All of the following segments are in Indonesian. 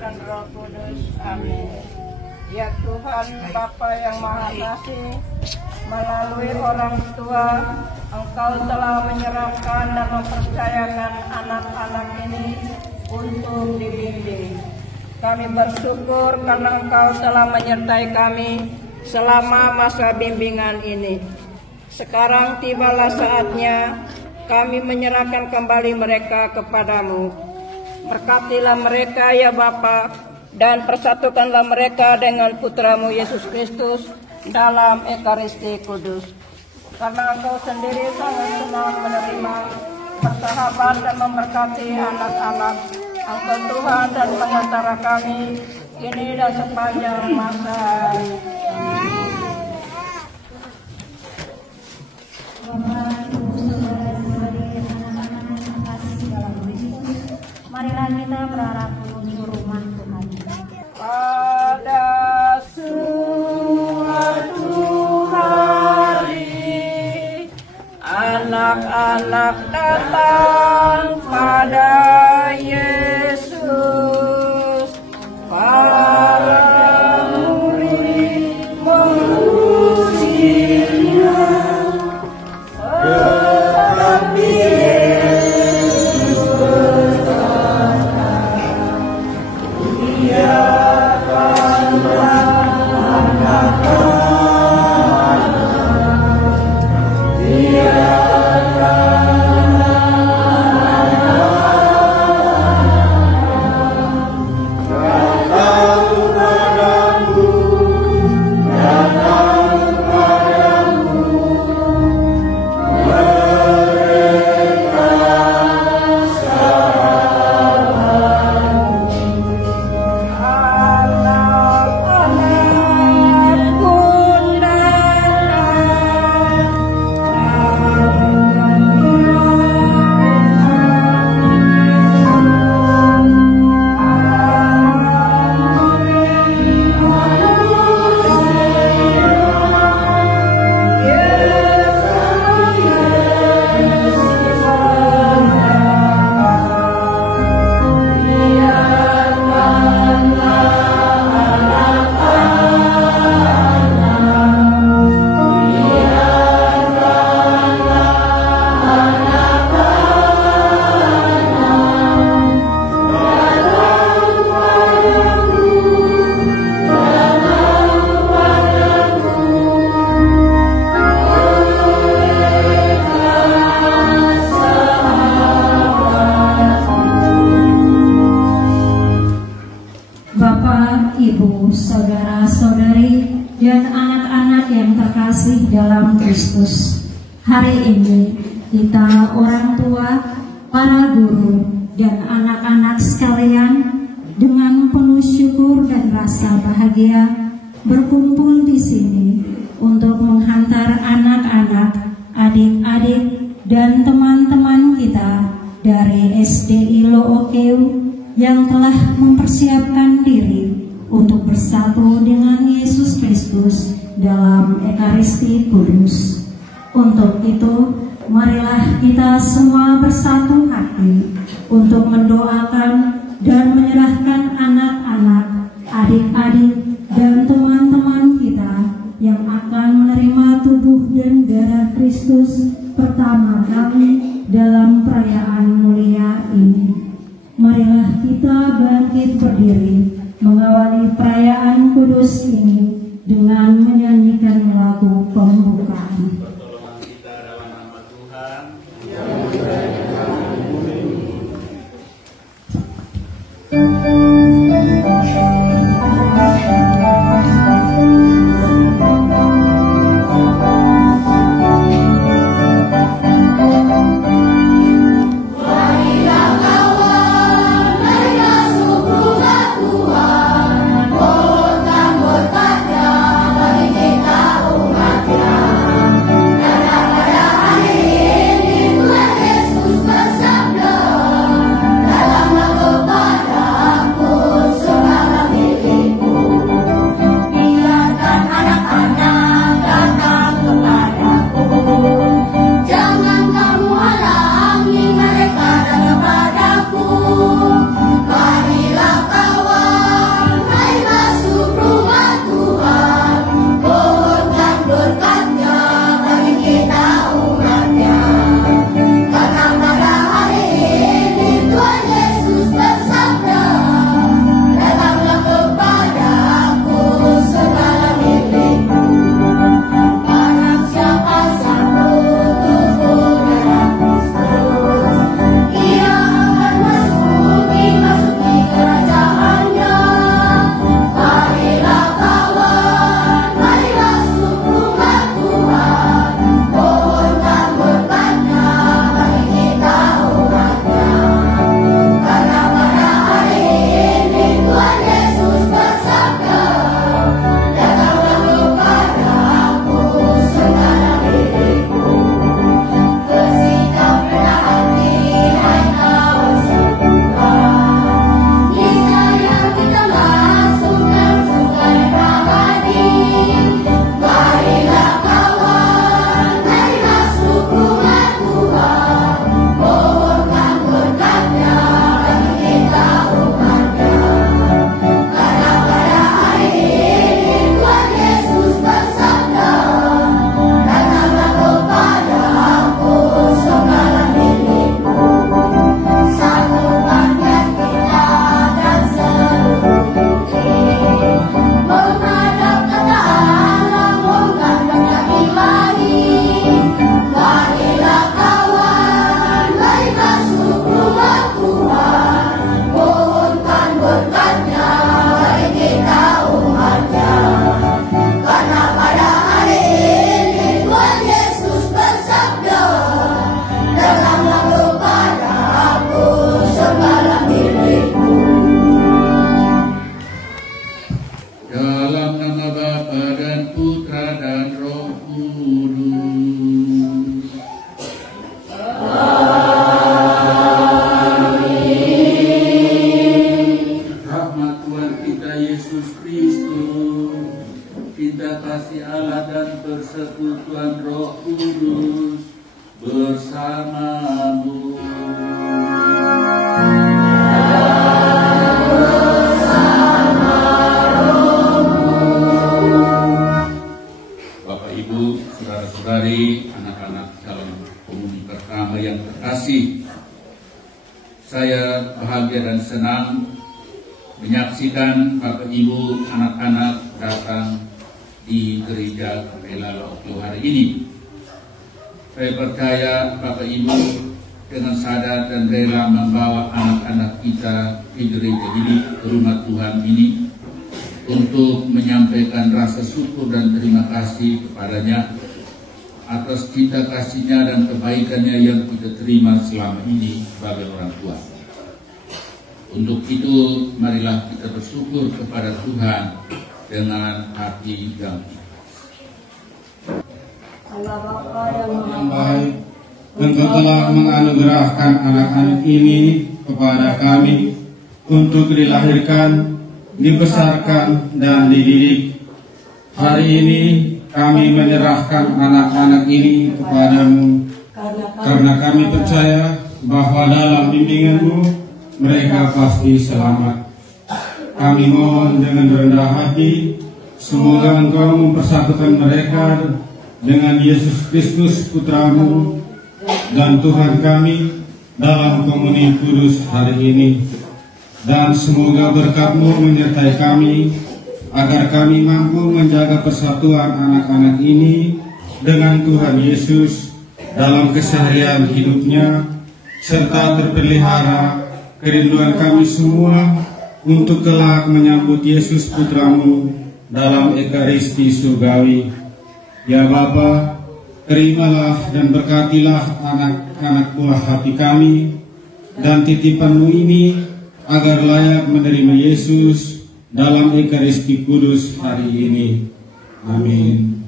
dan Roh Kudus. Amin. Ya Tuhan Bapa yang Maha Kasih, melalui orang tua Engkau telah menyerahkan dan mempercayakan anak-anak ini untuk dibimbing. Kami bersyukur karena Engkau telah menyertai kami selama masa bimbingan ini. Sekarang tibalah saatnya kami menyerahkan kembali mereka kepadamu. Berkatilah mereka ya Bapa, dan persatukanlah mereka dengan Putramu Yesus Kristus dalam Ekaristi Kudus. Karena Engkau sendiri sangat senang menerima, bersahabat dan memberkati anak-anak Engkau Tuhan dan pengantara kami kini dan sepanjang masa. Marilah kita berharap menuju rumah Tuhan. Pada suatu hari anak-anak datang pada Yesus. Para murid memujinya, tetapi Yesus berkata, biarkanlah anak-anak, dalam Kristus. Hari ini kita orang tua, para guru, dan anak-anak sekalian dengan penuh syukur dan rasa bahagia berkumpul di sini untuk menghantar anak-anak, adik-adik, dan teman-teman kita dari SDI Lookeu yang telah mempersiapkan diri untuk bersatu dengan Yesus Kristus dalam Ekaristi Kudus. Untuk itu, marilah kita semua bersatu hati untuk mendoakan dan menyerahkan anak-anak, adik-adik, dan teman-teman kita yang akan menerima tubuh dan darah Kristus pertama kali dalam perayaan mulia ini. Marilah kita bangkit berdiri mengawali perayaan kudus ini dengan menyanyikan lagu pembukaan. Pertolongan kita dalam nama Tuhan yang Dalam lagu pada bahagia dan senang menyaksikan Bapak Ibu anak-anak datang di gereja Pembela waktu hari ini. Saya percaya Bapak Ibu dengan sadar dan rela membawa anak-anak kita di gereja ini, ke rumah Tuhan ini, untuk menyampaikan rasa syukur dan terima kasih kepadanya atas cinta kasihnya dan kebaikannya yang kita terima selama ini sebagai orang tua. Untuk itu, marilah kita bersyukur kepada Tuhan dengan hati yang ikhlas. Allah Bapa yang baik, Engkau telah menganugerahkan anak-anak ini kepada kami untuk dilahirkan, dibesarkan, dan dididik. Hari ini kami menyerahkan anak-anak ini kepadamu, karena kami percaya bahwa dalam bimbinganmu mereka pasti selamat. Kami mohon dengan rendah hati, semoga Engkau mempersatukan mereka dengan Yesus Kristus Putramu dan Tuhan kami dalam komuni kudus hari ini. Dan semoga berkat-Mu menyertai kami, agar kami mampu menjaga persatuan anak-anak ini dengan Tuhan Yesus dalam keseharian hidupnya, serta terpelihara kerinduan kami semua untuk kelak menyambut Yesus Putramu dalam Ekaristi surgawi. Ya Bapa, terimalah dan berkatilah anak-anak buah hati kami dan titipan-Mu ini, agar layak menerima Yesus dalam Ekaristi Kudus hari ini. Amin.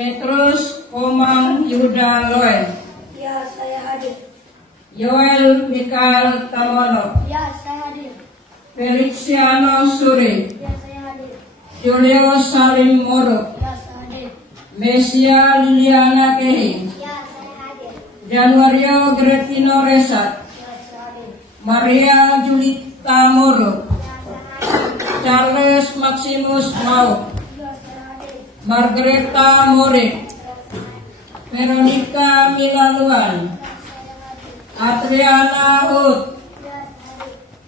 Petrus Komang Yuda Loen. Ya, saya hadir. Yoel Mikael Tamono. Ya, saya hadir. Feliciano Suri. Ya, saya hadir. Julio Salim Moro. Ya, saya hadir. Mesia Liliana Kehi. Ya, saya hadir. Januario Gretino Resat. Ya, saya hadir. Maria Julita Moro. Ya, saya hadir. Charles Maximus Mau. Ya, saya hadir. Margareta Morik. Veronica Milaluan. Adriana Ut.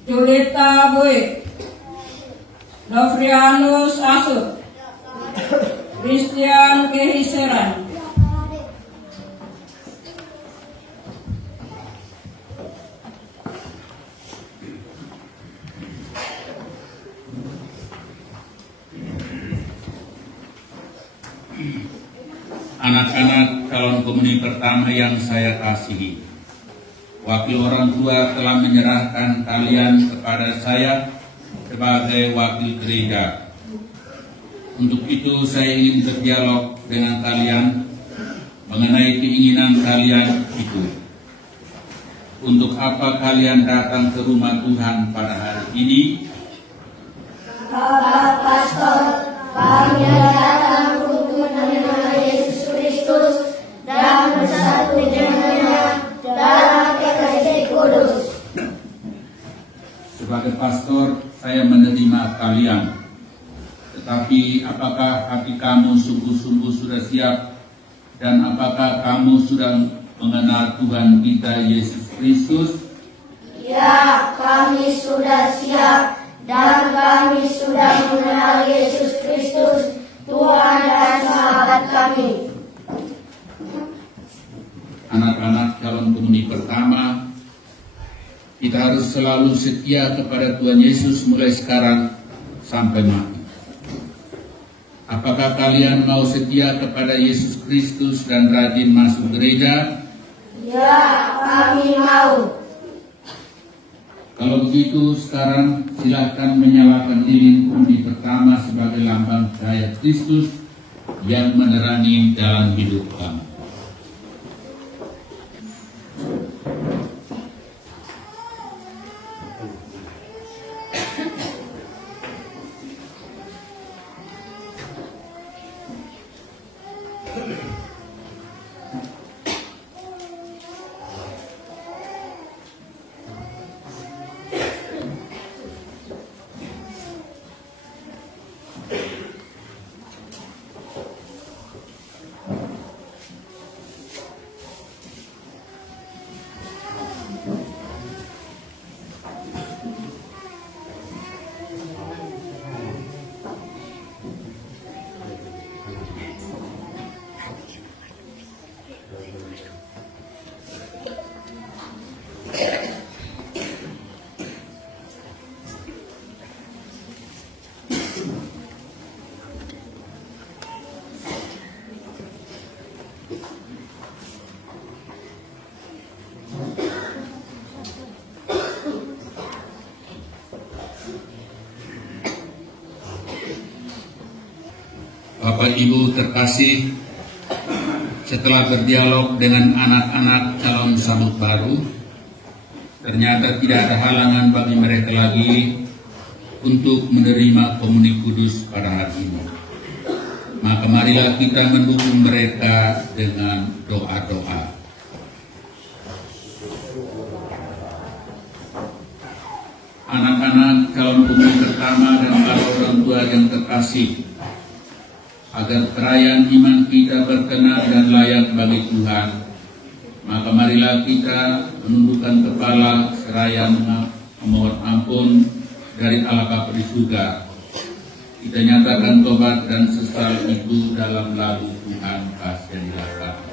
Julita Bui. Novrianus Asut. Christian Kehiseran. Anak-anak calon komuni pertama yang saya kasihi, wakil orang tua telah menyerahkan kalian kepada saya sebagai wakil gereja. Untuk itu saya ingin berdialog dengan kalian mengenai keinginan kalian itu. Untuk apa kalian datang ke rumah Tuhan pada hari ini? Bapak Pastor, kami datang untuk menerima Yesus Kristus dan bersatu dengannya dalam Ekaristi Kudus. Sebagai pastor, saya menerima kalian. Tetapi apakah hati kamu sungguh-sungguh sudah siap? Dan apakah kamu sudah mengenal Tuhan kita Yesus Kristus? Ya, kami sudah siap dan kami sudah mengenal Yesus Kristus, Tuhan dan sahabat kami. Anak-anak calon komuni pertama, kita harus selalu setia kepada Tuhan Yesus mulai sekarang sampai mati. Apakah kalian mau setia kepada Yesus Kristus dan rajin masuk gereja? Ya, kami mau. Kalau begitu, sekarang silakan menyalakan lilin komuni pertama sebagai lambang cahaya Kristus yang menerangi jalan hidup kami. Bapak Ibu terkasih, setelah berdialog dengan anak-anak calon sabut baru, ternyata tidak ada halangan bagi mereka lagi untuk menerima komuni kudus pada hari ini. Maka marilah kita mendukung mereka dengan doa-doa. Anak-anak calon komuni pertama dan para orang tua yang terkasih, agar perayaan iman kita berkenan dan layak bagi Tuhan, maka marilah kita menundukkan kepala seraya memohon ampun dari Allah Bapa di surga. Kita nyatakan tobat dan sesal itu dalam lalu Tuhan kasianilah kami.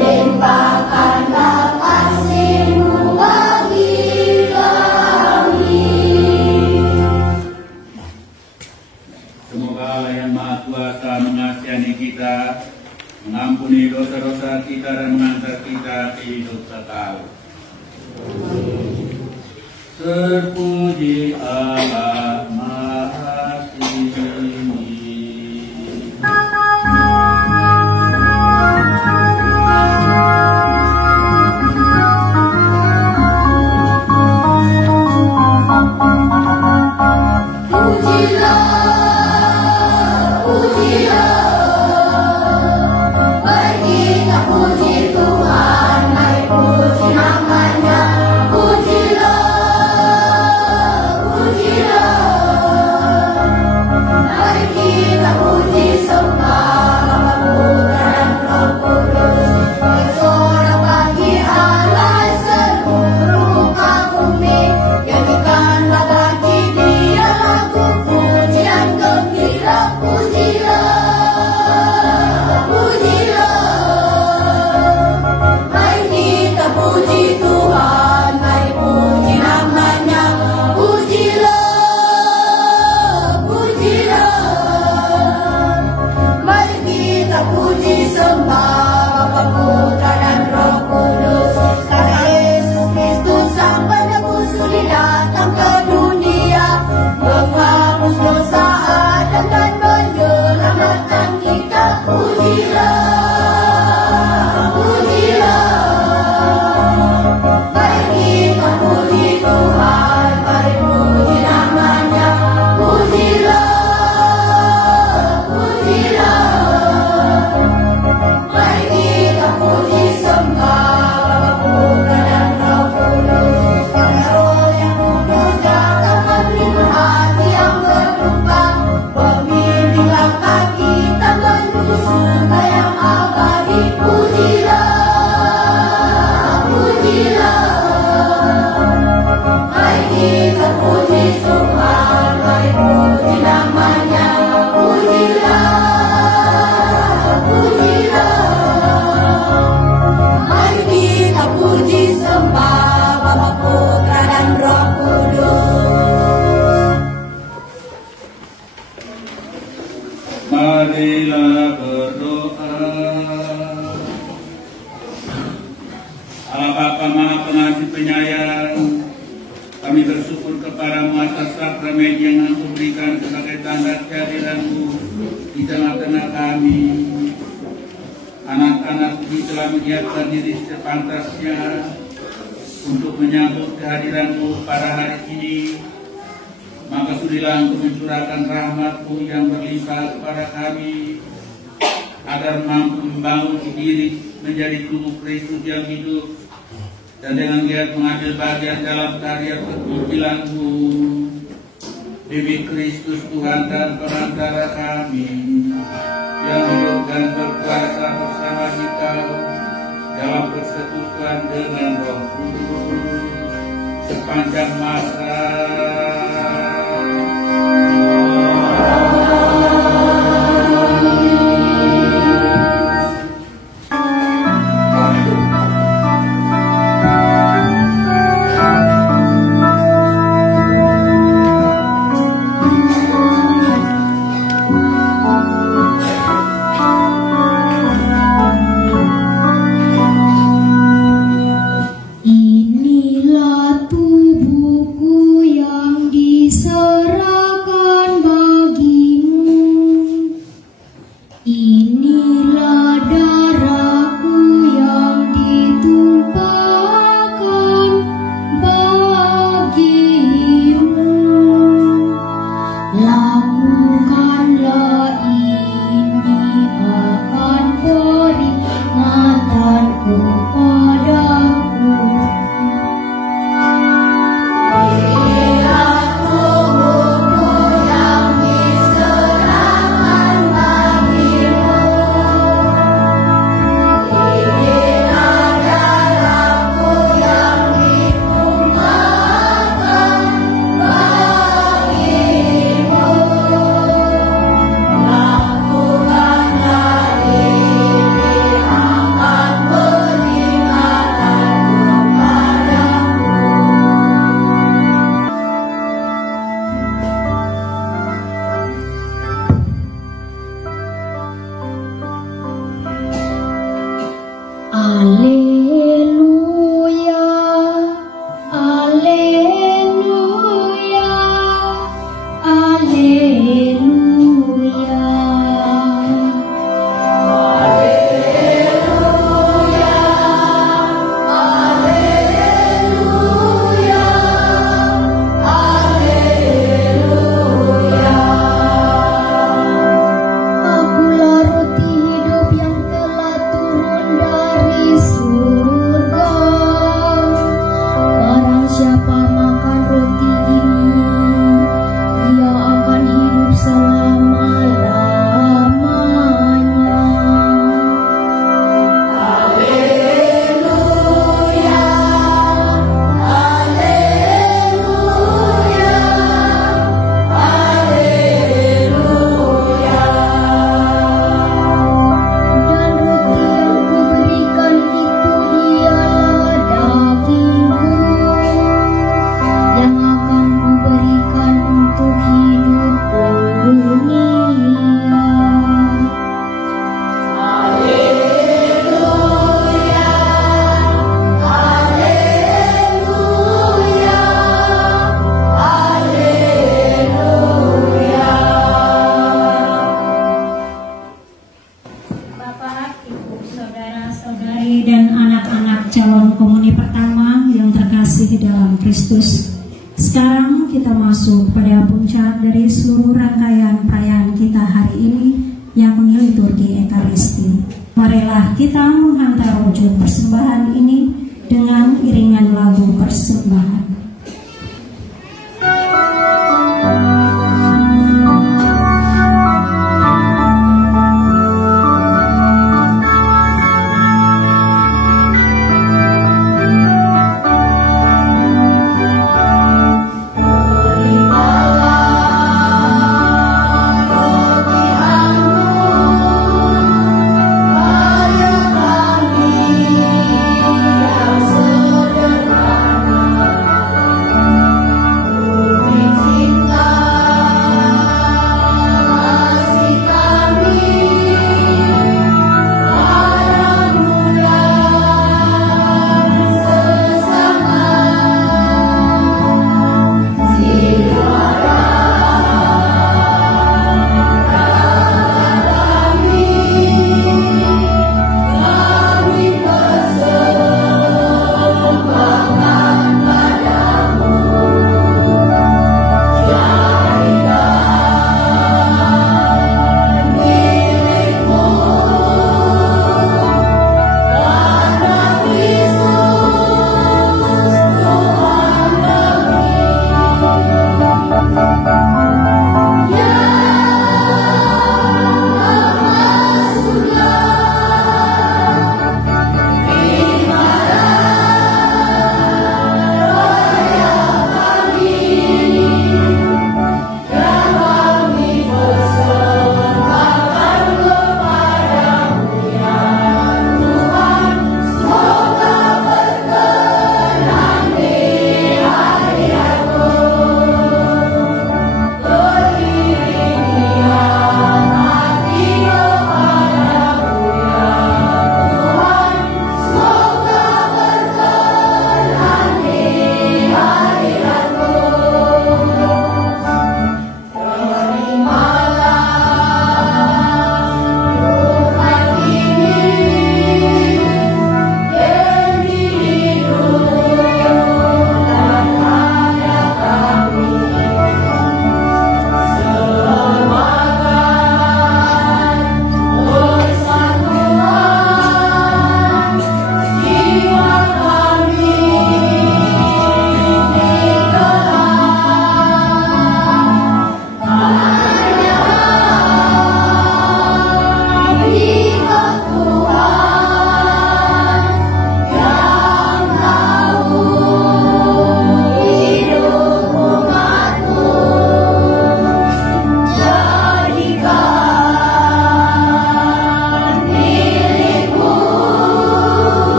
Limpahkanlah kasih-Mu bagi kami. mengasihani kita, mengampuni dosa-dosa kita dan mengantar kita ke hidup kekal. Terpuji Allah Maha Tinggi. Marilah berdoa. Allah Bapa Maha Pengasih Penyayang, kami bersyukur kepadamu atas sakramen yang Engkau berikan sebagai tanda kehadiran-Mu di tengah-tengah kami. Anak-anak ini telah menyiapkan diri sepantasnya untuk menyambut kehadiran-Mu pada hari ini. Maka sudilah Engkau mencurahkan rahmat-Mu yang berlimpah kepada kami, agar mampu membangun diri menjadi tubuh Kristus yang hidup, dan dengan giat mengambil bagian dalam karya perkumpulan-Mu. Dewi Kristus Tuhan dan perantara kami, yang hidup dan berkuasa bersama kita dalam persekutuan dengan Roh Kudus sepanjang masa. Inilah tubuhku yang diserahkan bagimu. Inilah darahku yang ditumpahkan bagimu. Lakukanlah ini akan peringatanku padaku. Alleluia, Alleluia, Alleluia. Akulah roti hidup yang telah turun dari surga. Barang siapa makan roti ini, ia akan hidup selama-lamanya. Dan roti yang kuberikan itu ialah dagingku, yang akan kuberikan untuk hidup dunia. Bapak, Ibu, saudara-saudari, dan anak-anak calon komuni pertama yang terkasih di dalam Kristus. Sekarang kita masuk pada puncak dari seluruh rangkaian perayaan kita hari ini, yakni liturgi Ekaristi. Marilah kita menghantar wujud persembahan ini dengan iringan lagu persembahan. Yang sederhana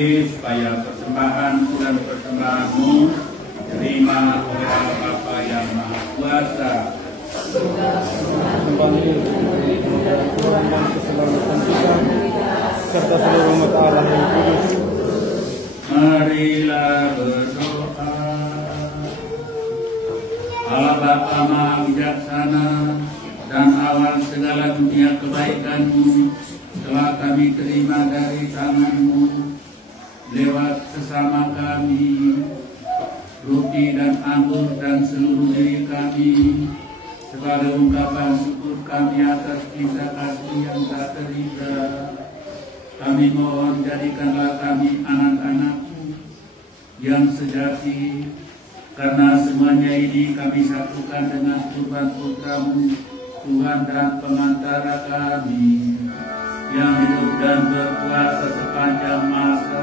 kembali supaya persembahan dan persembahanmu terima oleh Allah Bapa yang Maha Kuasa. Kembali Tuhan dan keselamatan kita serta seluruh umat Allah yang kudus. Marilah berdoa. Allah Bapa Maha Bijaksana dan awal segala dunia kebaikan-Mu, telah kami terima dari tangan-Mu lewat sesama kami, roti dan anggur dan seluruh diri kami, sebagai ungkapan syukur kami atas cinta kasih yang tak terhingga. Kami mohon jadikanlah kami anak-anak-Mu yang sejati, karena semuanya ini kami satukan dengan kurban putra-Mu, Tuhan dan pengantara kami, yang hidup dan berkuasa sepanjang masa.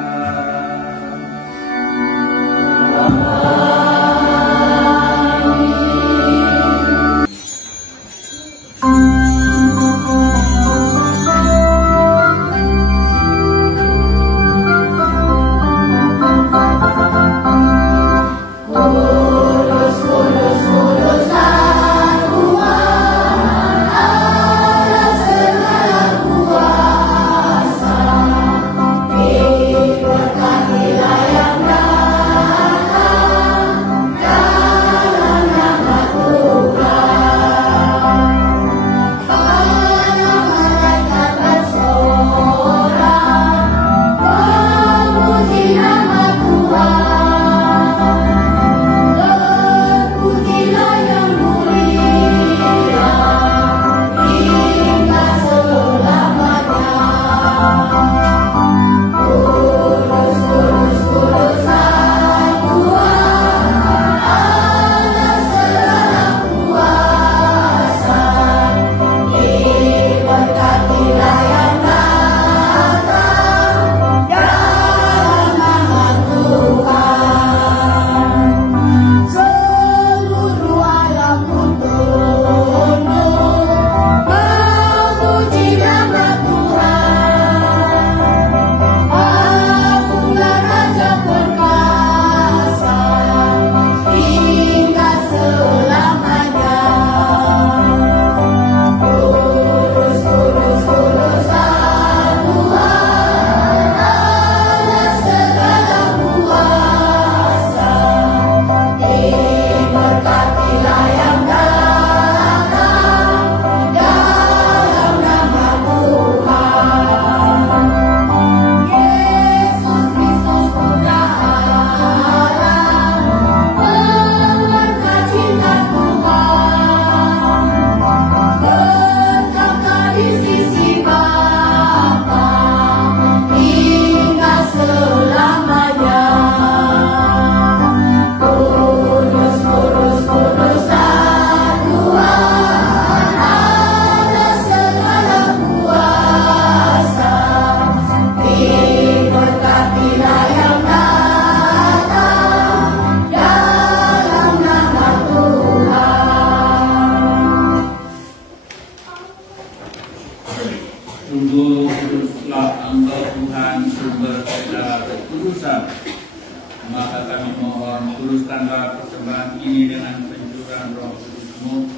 Sungguh kuduslah Engkau Tuhan, sumber segala kekudusan. Maka kami mohon, kuduskanlah persembahan ini dengan pencurahan Roh Kudus-Mu,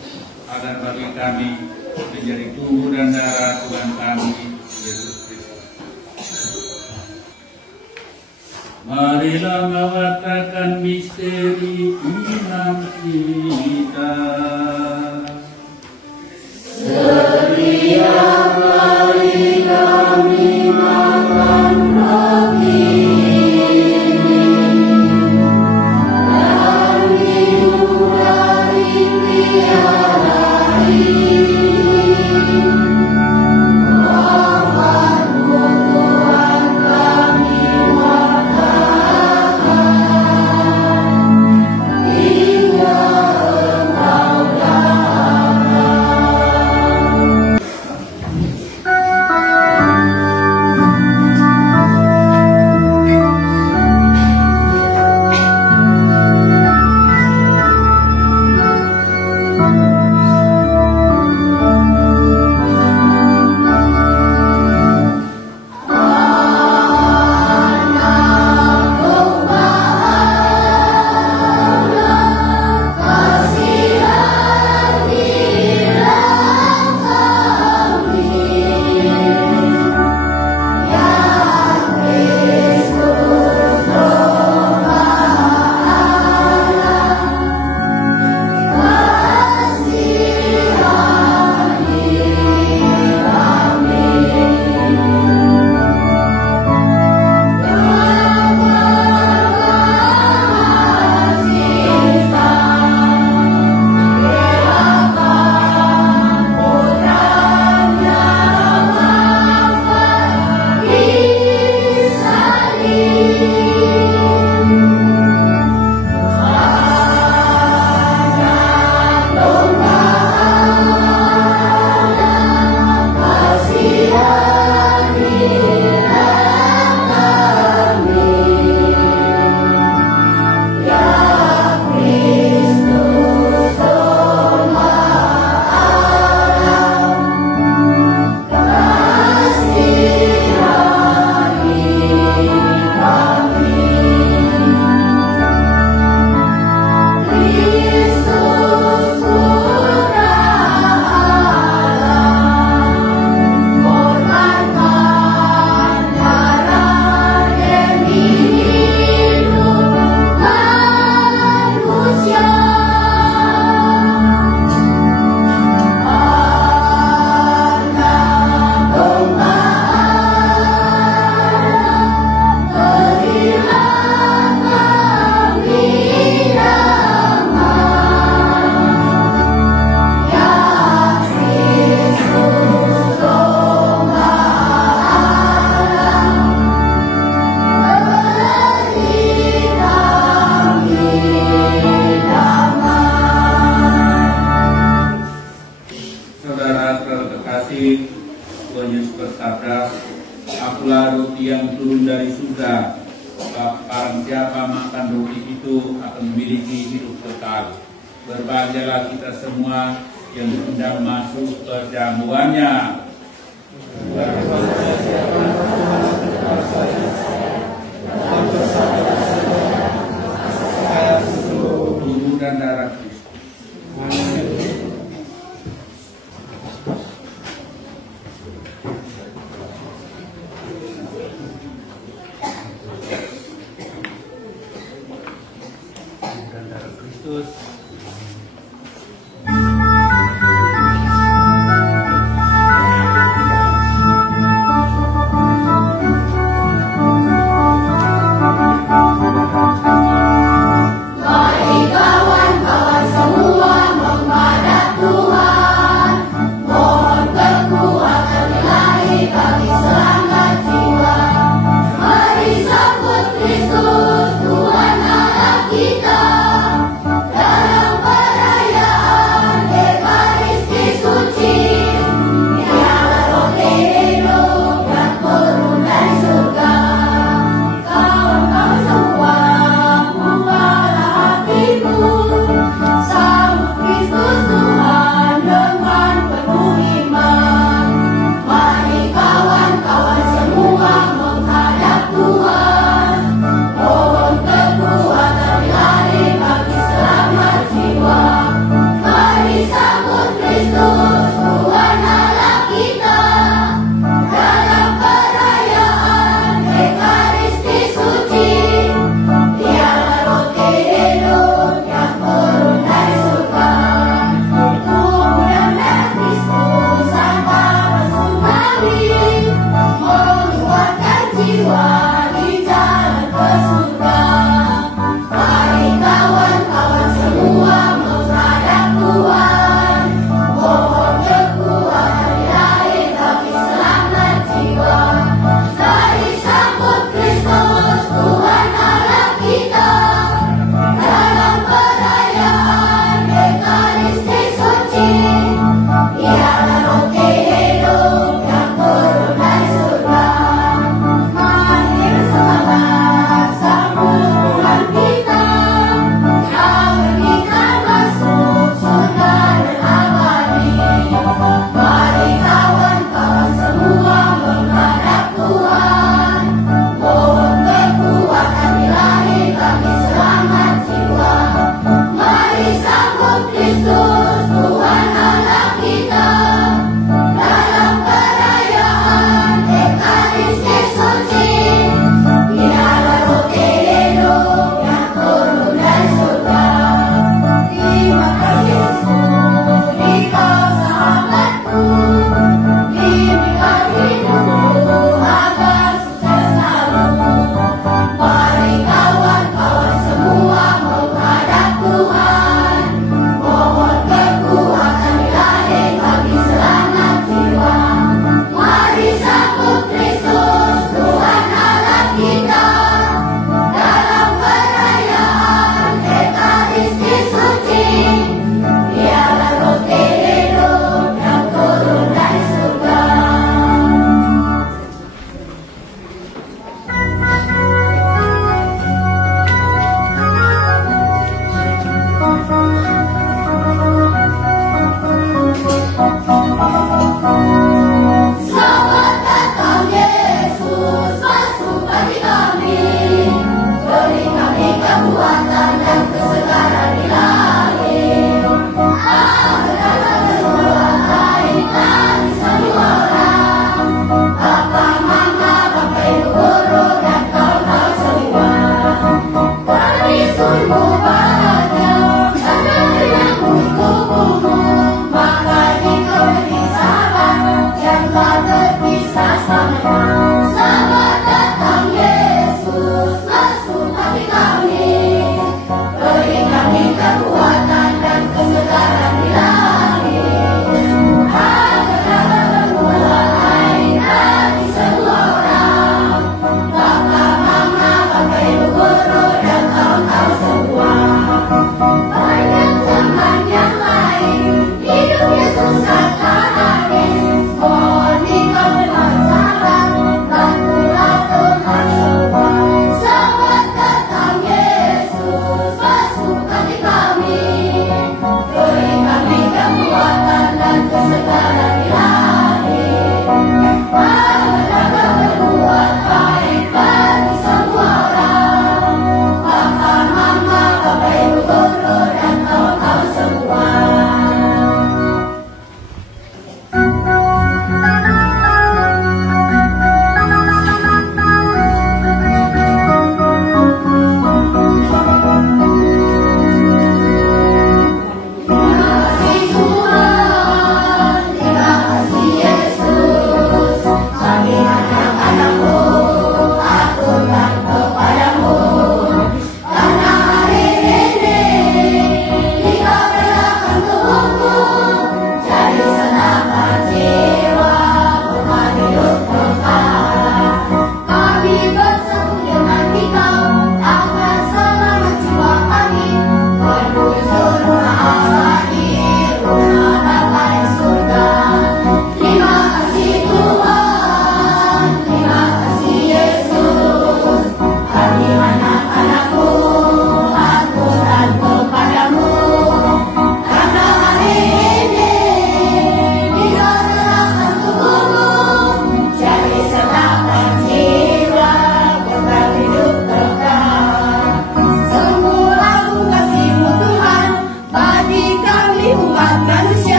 agar bagi kami menjadi tubuh dan darah Tuhan kami Yesus Kristus. Marilah mengatakan misteri iman kita. Setiap kali kami makan roti dan minum dari tiara ini, wafat-Mu Tuhan kami wartakan hingga Engkau datang. Tuhan Yesus bersabda, "Akulah roti yang turun dari surga. Barang siapa makan roti itu akan memiliki hidup kekal." Berbahagialah kita semua yang diundang masuk ke jamuannya. Tubuh dan darah Kristus. Oh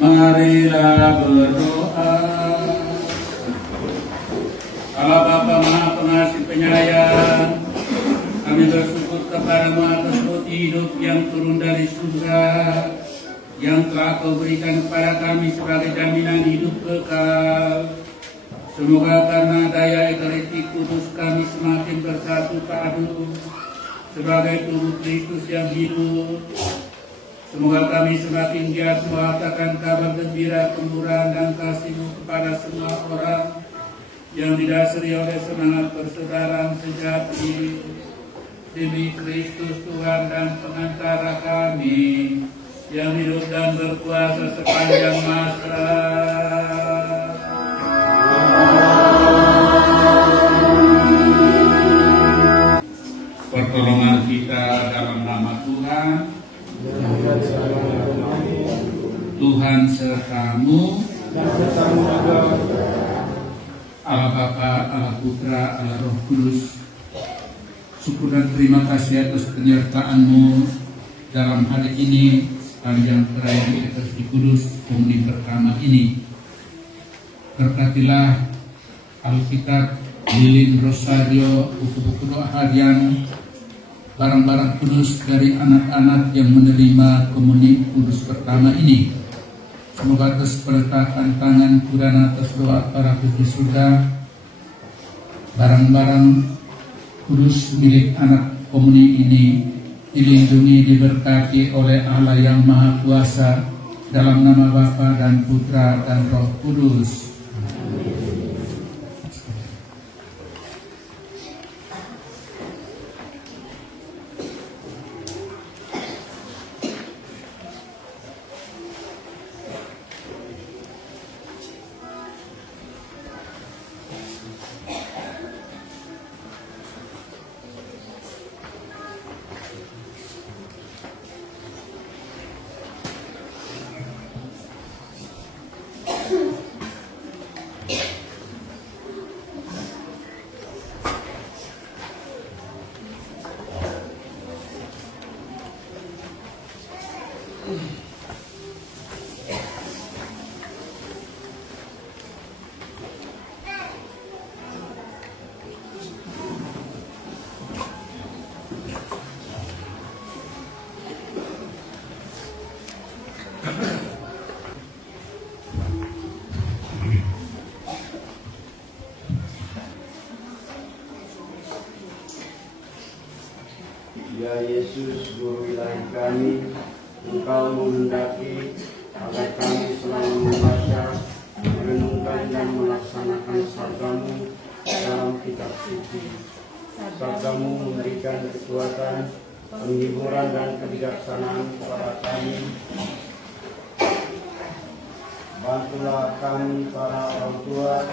Marilah berdoa. Allah Bapa Maha Pengasih Penyayang, kami bersyukur kepadamu atas roti hidup yang turun dari surga, yang telah Kau berikan kepada kami sebagai jaminan hidup kekal. Semoga karena daya Ekaristi Kudus kami semakin bersatu padu sebagai tubuh Kristus yang hidup. Semoga kami semakin giat mengatakan kabar gembira kemurahan dan kasih-Mu kepada semua orang yang didasari oleh semangat persaudaraan sejati demi Kristus Tuhan dan pengantara kami yang hidup dan berkuasa sepanjang masa. Pertolongan kita dalam nama Tuhan Tuhan sertamu, dan sertamu juga. Allah Bapa, Allah Putra, Allah Roh Kudus. Syukur dan terima kasih atas penyertaan-Mu dalam hari ini sepanjang perayaan Ekaristi Kudus Komuni pertama ini. Berkatilah Alkitab, lilin rosario, buku-buku doa harian, barang-barang kudus dari anak-anak yang menerima Komuni Kudus pertama ini. Semoga atas peletakan tangan dan atas doa para putri surga, barang-barang kudus milik anak komuni ini dilindungi, diberkati oleh Allah yang Maha Kuasa, dalam nama Bapa dan Putra dan Roh Kudus. Ya Yesus, Guru ilahi kami, Engkau menghendaki agar kami selalu membaca, merenungkan dan melaksanakan sabdamu dalam kitab suci. Sabdamu memberikan kekuatan, penghiburan dan kebijaksanaan kepada kami. Bantulah kami para orang tua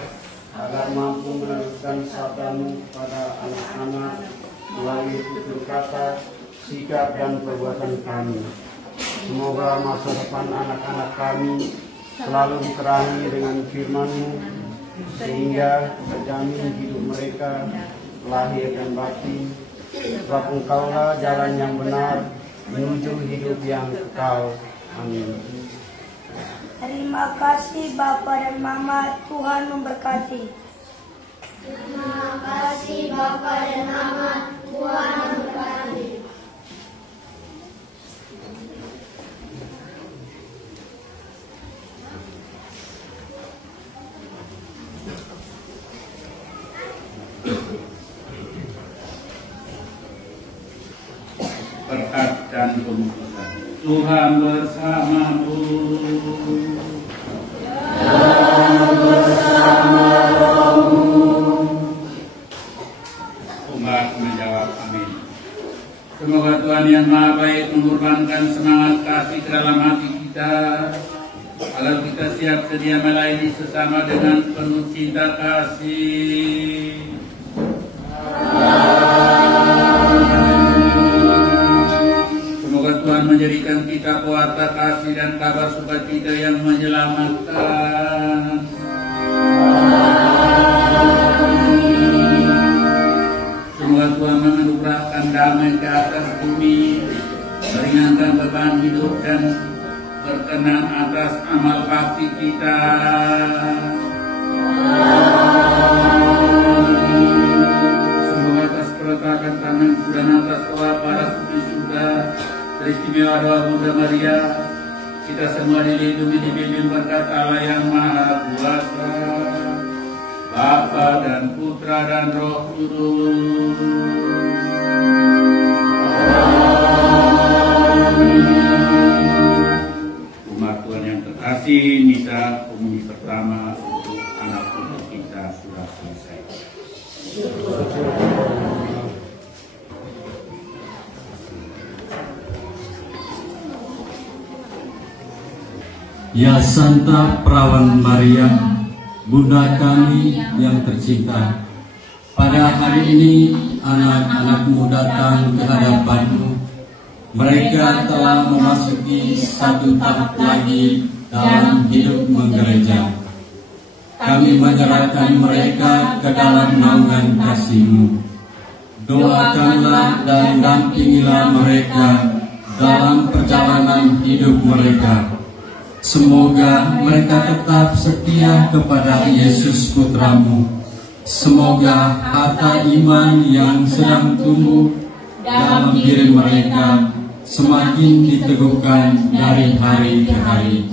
agar mampu meneruskan sabdamu kepada anak-anak melalui tutur kata, sikap dan perbuatan kami. Semoga masa depan anak-anak kami selalu diterangi dengan firman-Mu, sehingga terjamin hidup mereka lahir dan batin. Sebab Engkaulah jalan yang benar menuju hidup yang kekal. Amin. Terima kasih Bapa dan Mama, Tuhan memberkati. Terima kasih Bapa dan Mama, Tuhan memberkati. Berkat dan pemujaan Tuhan bersamamu. Umat menjawab amin. Semoga Tuhan yang Maha Baik mengorbankan semangat kasih ke dalam hati kita, agar kita siap sedia melayani sesama dengan penuh cinta kasih. Semoga Tuhan menjadikan kita pewarta kasih dan kabar sukacita yang menyelamatkan. Semoga Tuhan menganugerahkan damai ke atas bumi, meringankan beban hidup dan berkenan atas amal bakti kita. Semoga atas peletakan tangan dan atas doa para putri surga, teristimewa doa Bunda Maria, kita semua dilindungi dibimbing berkat Allah yang Maha Kuasa, Bapa dan Putra dan Roh Kudus. Umat Tuhan yang terkasih, misa komuni pertama untuk anak putra kita sudah selesai. Ya Santa Perawan Maria, Bunda kami yang tercinta, pada hari ini anak-anakmu datang ke hadapanmu Mereka telah memasuki satu tahap lagi dalam hidup menggereja. Kami menyerahkan mereka ke dalam naungan kasih-Mu. Doakanlah dan dampingilah mereka dalam perjalanan hidup mereka. Semoga mereka tetap setia kepada Yesus Putra-Mu. Semoga harta iman yang sedang tumbuh dalam diri mereka semakin diteguhkan dari hari ke hari,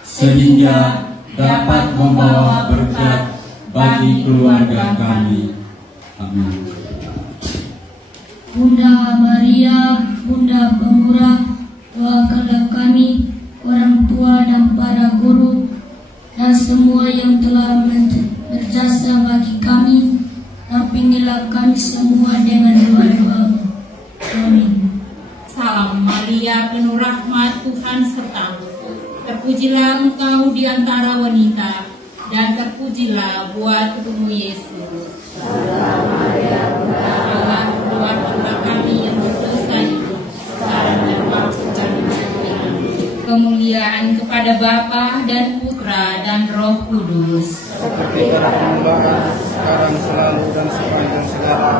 sehingga dapat membawa berkat bagi keluarga kami. Amin. Bunda Maria, Bunda Pemurah, doakanlah kami, orang tua dan para guru, dan semua yang telah berjasa bagi kami. Dampingilah kami semua dengan doa-doa. Amin. Salam Maria, penuh rahmat, Tuhan sertamu. Terpujilah engkau di antara wanita, dan terpujilah buah tubuhmu Yesus. Salam Maria, Allah, doakanlah kami yang berdosa itu, sekarang dan waktu kami mati. Kemuliaan kepada Bapa dan Putra dan Roh Kudus. Seperti pada permulaan, sekarang, selalu, dan sepanjang segala.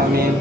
Amin.